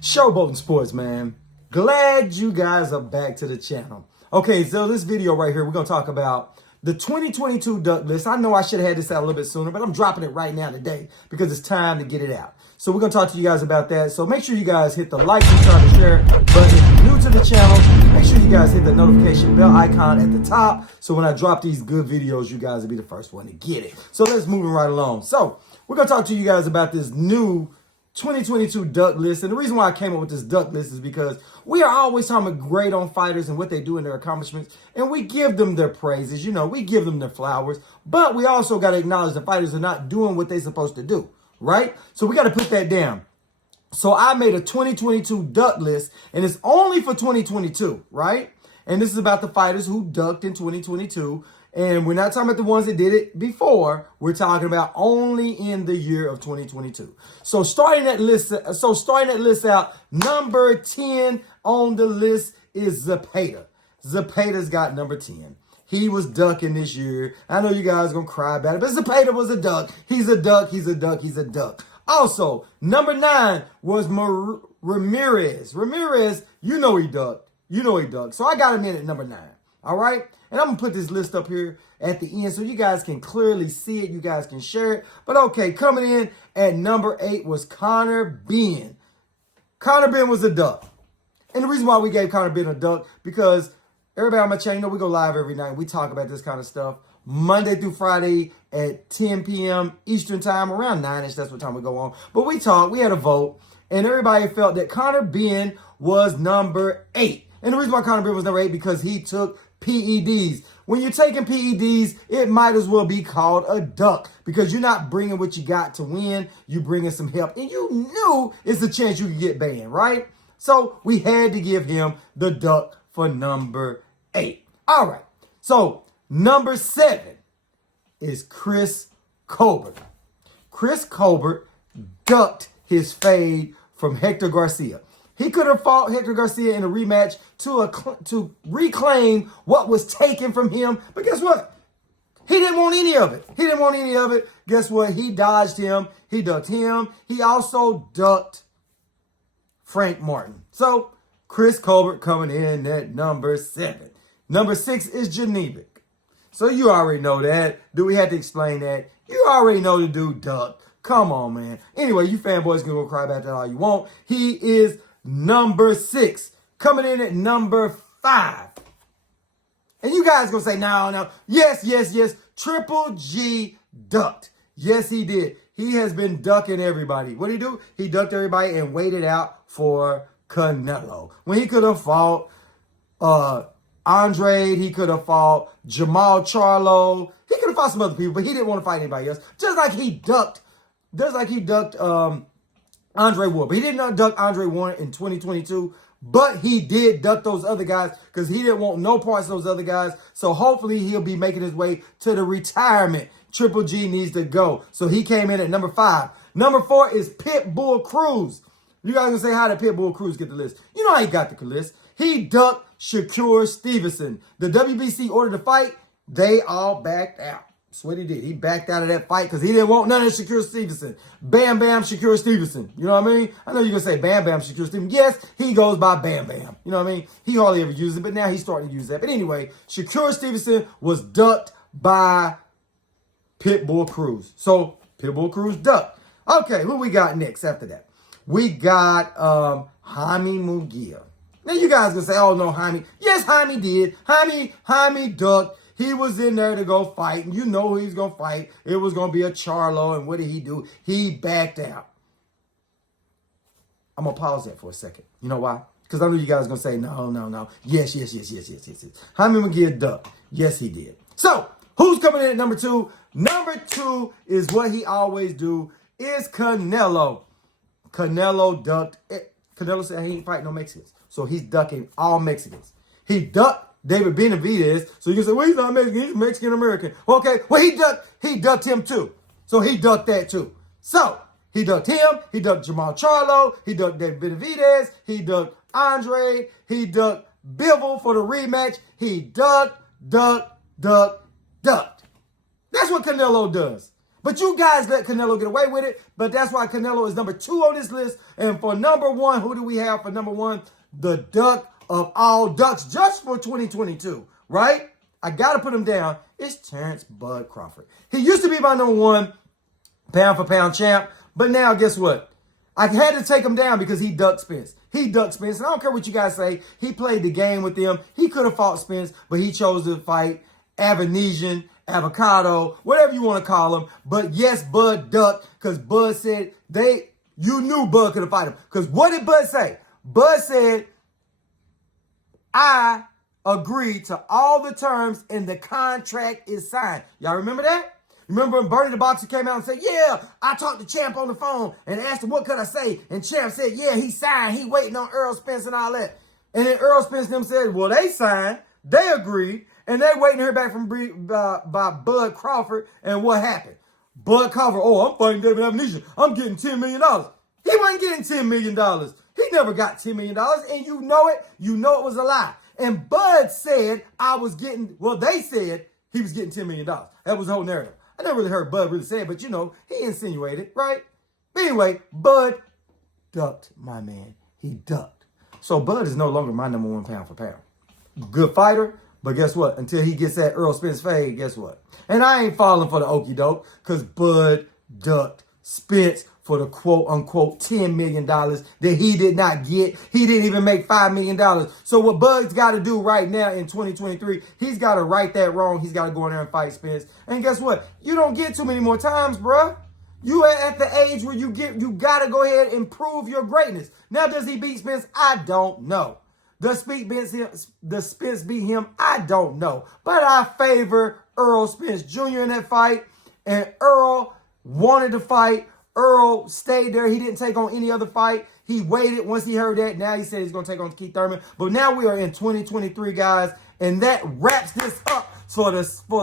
Showboating Sports, man. Glad you guys are back to the channel. Okay, so this video right here, we're going to talk about the 2022 duck list. I know I should have had this out a little bit sooner, but I'm dropping it right now today because it's time to get it out. So we're going to talk to you guys about that. So make sure you guys hit the like, subscribe, and share button. If you're new to the channel, make sure you guys hit the notification bell icon at the top. So when I drop these good videos, you guys will be the first one to get it. So let's move right along. So we're going to talk to you guys about this new 2022 duck list. And the reason why I came up with this duck list is because we are always talking great on fighters and what they do in their accomplishments. And we give them their praises, you know, we give them their flowers. But we also got to acknowledge the fighters are not doing what they're supposed to do, right? So we got to put that down. So I made a 2022 duck list, and it's only for 2022, right? And this is about the fighters who ducked in 2022. And we're not talking about the ones that did it before. We're talking about only in the year of 2022. So starting that list out, number 10 on the list is Zepeda. Zepeda's got number 10. He was ducking this year. I know you guys are going to cry about it, but Zepeda was a duck. He's a duck. He's a duck. He's a duck. Also, number 9 was Ramirez. Ramirez, you know he ducked. You know he ducked. So I got him in at number 9. All right? And I'm going to put this list up here at the end so you guys can clearly see it. You guys can share it. But okay, coming in at number 8 was Conor Benn. Conor Benn was a duck. And the reason why we gave Conor Benn a duck, because everybody on my channel, you know we go live every night. We talk about this kind of stuff Monday through Friday at 10 p.m. Eastern time, around 9-ish. That's what time we go on. But we talked. We had a vote. And everybody felt that Conor Benn was number 8. And the reason why Conor Benn was number 8 because he took PEDs. When you're taking PEDs, it might as well be called a duck because you're not bringing what you got to win. You're bringing some help. And you knew it's a chance you could get banned, right? So we had to give him the duck for number 8. All right. So number 7 is Chris Colbert. Chris Colbert ducked his fade from Hector Garcia. He could have fought Hector Garcia in a rematch to reclaim what was taken from him. But guess what? He didn't want any of it. He didn't want any of it. Guess what? He dodged him. He ducked him. He also ducked Frank Martin. So Chris Colbert coming in at number 7. Number 6 is Janibek. So you already know that. Do we have to explain that? You already know the dude ducked. Come on, man. Anyway, you fanboys can go cry about that all you want. He is number 6. Coming in at number 5. And you guys gonna say, no. Yes. Triple G ducked. Yes, he did. He has been ducking everybody. What did he do? He ducked everybody and waited out for Canelo. When he could have fought Andre, he could have fought Jamal Charlo. He could have fought some other people, but he didn't want to fight anybody else. Just like he ducked Andre Ward. But he did not duck Andre Ward in 2022. But he did duck those other guys because he didn't want no parts of those other guys. So hopefully he'll be making his way to the retirement. Triple G needs to go. So he came in at number 5. Number 4 is Pitbull Cruz. You guys gonna say, how did Pitbull Cruz get the list? You know how he got the list. He ducked Shakur Stevenson. The WBC ordered the fight. They all backed out. That's what he did. He backed out of that fight because he didn't want none of Shakur Stevenson. Bam Bam Shakur Stevenson. You know what I mean? I know you're going to say Bam Bam Shakur Stevenson. Yes, he goes by Bam Bam. You know what I mean? He hardly ever uses it, but now he's starting to use that. But anyway, Shakur Stevenson was ducked by Pitbull Cruz. So Pitbull Cruz ducked. Okay, who we got next after that? We got Jaime Munguia. Now you guys going to say, oh no, Jaime. Yes, Jaime did. Jaime ducked. He was in there to go fight, and you know who he's going to fight. It was going to be a Charlo, and what did he do? He backed out. I'm going to pause that for a second. You know why? Because I know you guys are going to say, no. Yes. Jaime Munguia ducked. Yes, he did. So, who's coming in at number 2? Number 2 is what he always do, is Canelo. Canelo ducked. Canelo said he ain't fighting no Mexicans. So, he's ducking all Mexicans. He ducked David Benavidez. So you can say, well, he's not Mexican, he's Mexican-American. Okay, well, he ducked him too. So he ducked that too. So he ducked him, he ducked Jamal Charlo, he ducked David Benavidez, he ducked Andre, he ducked Bivol for the rematch. He ducked. That's what Canelo does. But you guys let Canelo get away with it. But that's why Canelo is number 2 on this list. And for number 1, who do we have for number 1? The duck of all ducks just for 2022, right? I got to put him down. It's Terrence Bud Crawford. He used to be my number 1 pound for pound champ. But now, guess what? I had to take him down because he ducked Spence. He ducked Spence. And I don't care what you guys say. He played the game with them. He could have fought Spence, but he chose to fight Avanesian, Avocado, whatever you want to call him. But yes, Bud ducked because Bud said you knew Bud could have fought him. Because what did Bud say? Bud said, I agree to all the terms and the contract is signed. Y'all remember that? Remember when Bernie the Boxer came out and said, yeah, I talked to Champ on the phone and asked him what could I say? And Champ said, yeah, he signed. He waiting on Earl Spence and all that. And then Earl Spence and them said, well, they signed. They agreed. And they waiting to hear back from by Bud Crawford. And what happened? Bud Crawford, I'm fighting David Avanesian. I'm getting $10 million. He wasn't getting $10 million. He never got $10 million. And you know it. You know it was a lie. And Bud said they said he was getting $10 million. That was the whole narrative. I never really heard Bud really say it, but he insinuated, right? But anyway, Bud ducked, my man. He ducked. So Bud is no longer my number 1 pound for pound. Good fighter, but guess what? Until he gets that Earl Spence fade, guess what? And I ain't falling for the okie doke because Bud ducked Spence for the quote-unquote $10 million that he did not get. He didn't even make $5 million. So what Bud's got to do right now in 2023, he's got to right that wrong. He's got to go in there and fight Spence. And guess what? You don't get too many more times, bruh. You are at the age where you got to go ahead and prove your greatness. Now, does he beat Spence? I don't know. Does Spence beat him? I don't know. But I favor Earl Spence Jr. in that fight. And Earl wanted to fight. Earl stayed there. He didn't take on any other fight. He waited once he heard that. Now he said he's going to take on Keith Thurman. But now we are in 2023, guys. And that wraps this up for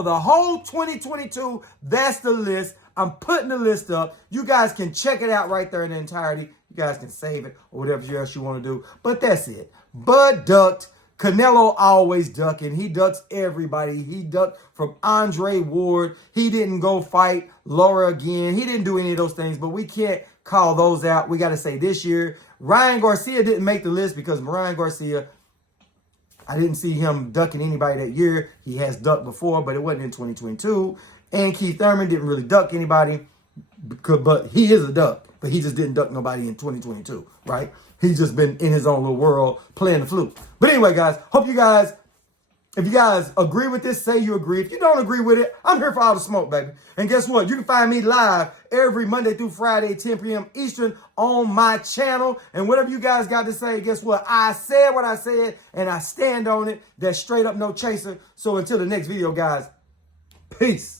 the whole 2022. That's the list. I'm putting the list up. You guys can check it out right there in the entirety. You guys can save it or whatever else you want to do. But that's it. Bud ducked. Canelo always ducking. He ducks everybody. He ducked from Andre Ward. He didn't go fight Laura again. He didn't do any of those things, but we can't call those out. We got to say this year, Ryan Garcia didn't make the list because Ryan Garcia, I didn't see him ducking anybody that year. He has ducked before, but it wasn't in 2022. And Keith Thurman didn't really duck anybody, but he is a duck. But he just didn't duck nobody in 2022, right? He's just been in his own little world playing the flute. But anyway, guys, if you guys agree with this, say you agree. If you don't agree with it, I'm here for all the smoke, baby. And guess what? You can find me live every Monday through Friday, 10 p.m. Eastern on my channel. And whatever you guys got to say, guess what? I said what I said, and I stand on it. That's straight up no chaser. So until the next video, guys, peace.